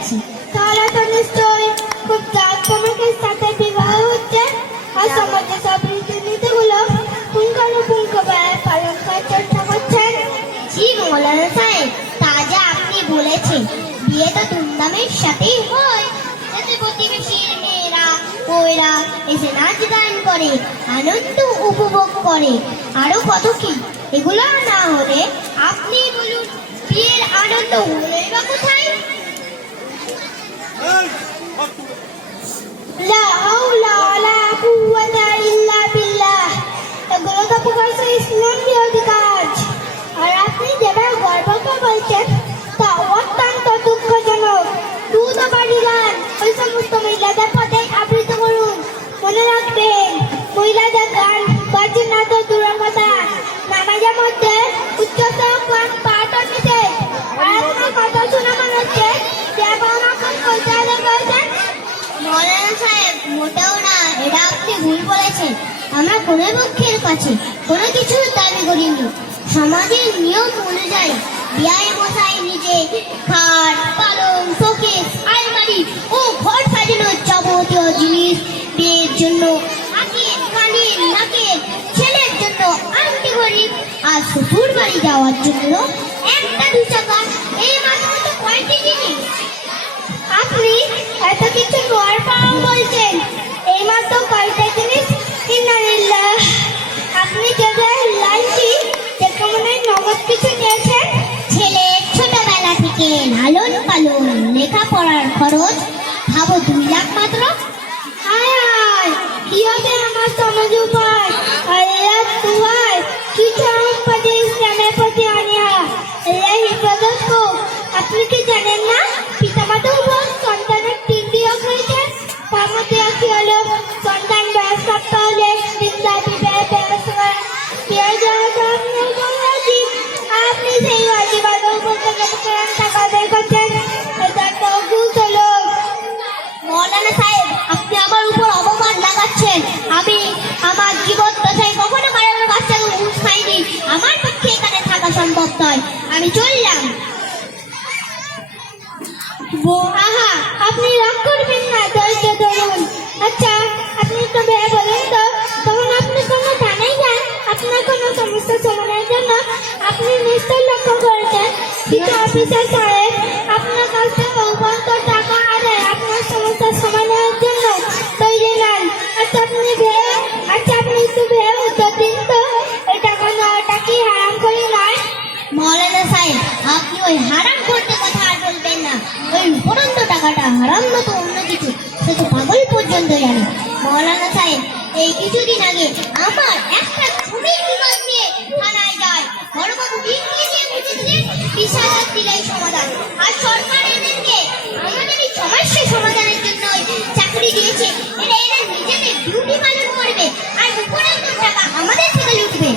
যাচ্ছি। তাহলে তো নিশ্চয়ই খুব জাঁকজমকের সাথে বিবাহ হচ্ছে আর সমাজে সব রীতিনীতিগুলো পুঙ্খানুপুঙ্খভাবে পালন করার চেষ্টা করছেন। জি মৌলানা সাহেব, তা যা আপনি বলেছেন, বিয়ে তো ধুমধামের সাথেই হয়, যাতে প্রতিবেশীর মেয়েরা বউয়েরা এসে নাচ গান করে, আনন্দ উপভোগ করে, আরো কত কি। এগুলো না হলে আপনি বলুন বিয়ের আনন্দ হলোই বা কোথায়? লা হাওলা ওয়ালা কুওয়াতা ইল্লা বিল্লাহ। এগুলো তো প্রকাশ্য ইসলাম বিরোধী কাজ। আর আপনি যেভাবে গর্বকে বলছেন তা অত্যন্ত দুঃখজনক। দুধ ও বাড়ি গান ওই সমস্ত মহিলাদের পদে আবৃত করুন। মনে রাখবেন, মহিলাদের গান বাজে না তো দূরের কথা, নামাজের মধ্যে উচ্চস্বর গান পাঠও নিষেধ। আর আপনার কথা শুনে মনে হচ্ছে যে এখন আপনি কইতে করেছেন। মৌলানা সাহেব, মোটেও না, এটা আপনি ভুল বলেছেন। আমরা কোনো পক্ষের কাছে কোনো কিছু দাবি করিনি। সমাজের নিয়ম অনুযায়ী বিয়ায় মশাই নিজে খাট, পালং, শোকেস, আলমারি ও ঘর সাজানোর যাবতীয় জিনিস, বিয়ের জন্য হাতের, কানের, নাকের, ছেলের জন্য আংটি ঘড়ি, আর শ্বশুর বাড়ি যাওয়ার জন্য একটা 2 টাকা, এই মাত্র তো কয়টি জিনিস। আপনি এত কিছু নোয়ার পাওয়া বলছেন, এইমাত্র কয়টা জিনিস। ইন্নালিল্লাহ। আপনি যে লাইনটি দেখে মনে হয় নগদ কিছু নিয়েছেন। ছেলের ছোটবেলা থেকে লালন পালন, লেখাপড়ার খরচ ভাবো 2 লাখ মাত্র। হায় হায়, কি হবে আমার সমাজ উপায়। আল্লাহ তুয়ার কিছু প্রতি ইসলামের প্রতি আনিয়া আল্লাহ হিফাজত হোক। আপনি কি জানেন না পিতামাতা উভয় সন্তানের 3টি হক রয়েছে? তার মধ্যে একটি হলো সন্তান বয়স্ক হলে চিন্তা বিবাহ ব্যবস্থা আপনি সেই অজিবাদ টাকা বের করছেন। এটা তো ভুল হলো। মৌলানা সাহেব, আপনি আমার উপর অপমান লাগাচ্ছেন। আমি আমার জীবন দশায় কখনো কারোর কাছ থেকে ঘুষ খাইনি। আমার পক্ষে এখানে থাকা সম্ভব নয়, আমি চললাম। আহা, আপনি রাগ করবেন না, ধৈর্য ধরুন। আচ্ছা, আপনি তো ভেবে বলেন তো, তখন আপনি কোনো থানায় যান আপনার কোনো সমস্যা সমাধানের জন্য। আপনি নিশ্চয়ই লক্ষ্য করেছেন কিছু অফিসার সাহেব আপনার কাছ থেকে উপরন্ত টাকা আদায় আপনার সমস্যার সমাধানের জন্য তৈরি নেন। আচ্ছা আপনি একটু ভেবে উত্তর দিন তো, এই টাকা নেওয়াটা কি হারাম করে নয়? মৌলানা সাহেব, আপনি ওই হারাম করতে কথা আর বলবেন না। ওই উপরন্ত টাকাটা হারাম না তো অন্য কিছু, সে তো পাগল পর্যন্ত জানে। মৌলানা সাহেব, এই কিছুদিন আগে আমার একটা জমির বিবাদ নিয়ে থানায় যায়। বড়বাবু বিল নিয়ে গিয়ে বুঝেছিলেন 20,000 দিলেই সমাধান। আর সরকার এদেরকে আমাদের এই সমস্যা সমাধানের জন্য চাকরি দিয়েছে। এরা নিজেদের ডিউটি পালন করবে আর উপরন্ত টাকা আমাদের থেকে লুটবে।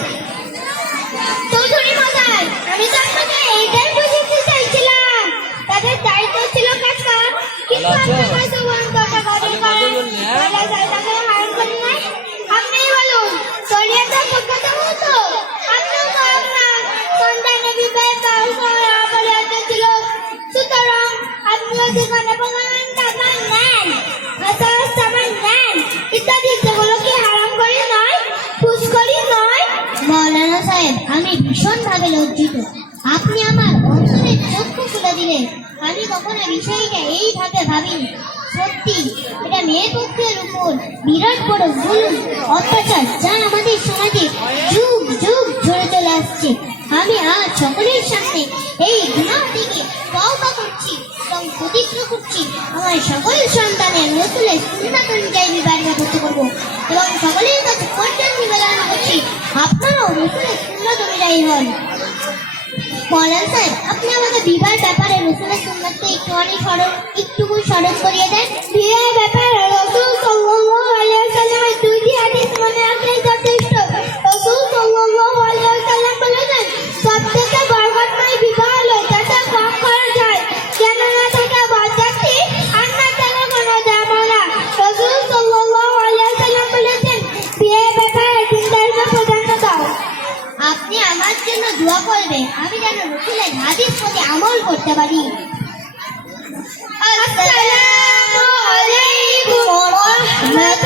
চৌধুরী মশাই, আমি তো আপনাকে এইটাই বুঝাতে চাইছিলাম। তাদের দায়িত্ব ছিল কাজ করা, কিন্তু আপনি হয়তো উপরন্ত টাকা অর্জন করেন। বলা যায় তাকে হারাম করি নাই। আপনিই বলুন, শরীয়তে প্রজ্ঞাত হতো আপনিও করেন না। সন্তানের বিবাহে ব্যবস্থা অপরিহার্য ছিল, সুতরাং আপনিও যেখানে প্রমাণ টাকা নেন, হাজার সামান নেন ইত্যাদি, সেগুলো কি হারাম করি নয়, ঘুষখোরি নয়? মৌলানা সাহেব, আমি ভীষণভাবে লজ্জিত। আপনি আমার অন্তরের চক্ষু খুলে দিলেন। আমি কখনো বিষয়টা এইভাবে ভাবিনি। সত্যি, এটা মেয়ের পক্ষের উপর বিরাট বড় জুলুম, অত্যাচার, যা আমাদের সমাজে যুগ যুগ ধরে চলে আসছে। আমি আজ সকলের সামনে এই গুনাহ থেকে তওবা করছি এবং প্রতিজ্ঞা করছি আমার সকল সন্তানের রাসূলের সুন্নাত অনুযায়ী বিবাহ করতে করব এবং সকলের কাছে পর্যন্ত নিবেদন করছি আপনারাও রাসূলের সুন্নাত অনুযায়ী হন। মৌলানা সাহেব, আপনি আমাকে বিবাহের ব্যাপারে রাসূলের সুন্নাতকে একটুকু স্মরণ করিয়ে দেন। বিয়ের ব্যাপারে রাসূল সাল্লাল্লাহু আলাইহি ওয়াসাল্লামের 2টি হাদিস মনে রাখলেই যথেষ্ট। রাসূল সাল্লাল্লাহু আলাইহি ওয়াসাল্লাম বলেছেন, সবথেকে বরকতময় বিবাহ হলো যাতে কম খরচ হয়, যেন না থাকে বরযাত্রী আর না থাকে কোনো ঝামেলা। রাসূল সাল্লাল্লাহু আলাইহি ওয়াসাল্লাম বলেছেন, বিয়ের ব্যাপারে দিনদারিকে প্রাধান্য দাও। আপনি আমার জন্য দোয়া করবেন, আমি যেন রাসূলের হাদিস প্রতি আমল করতে পারি। আসসালামু আলাইকুম ওয়া রাহমাতুল্লাহ।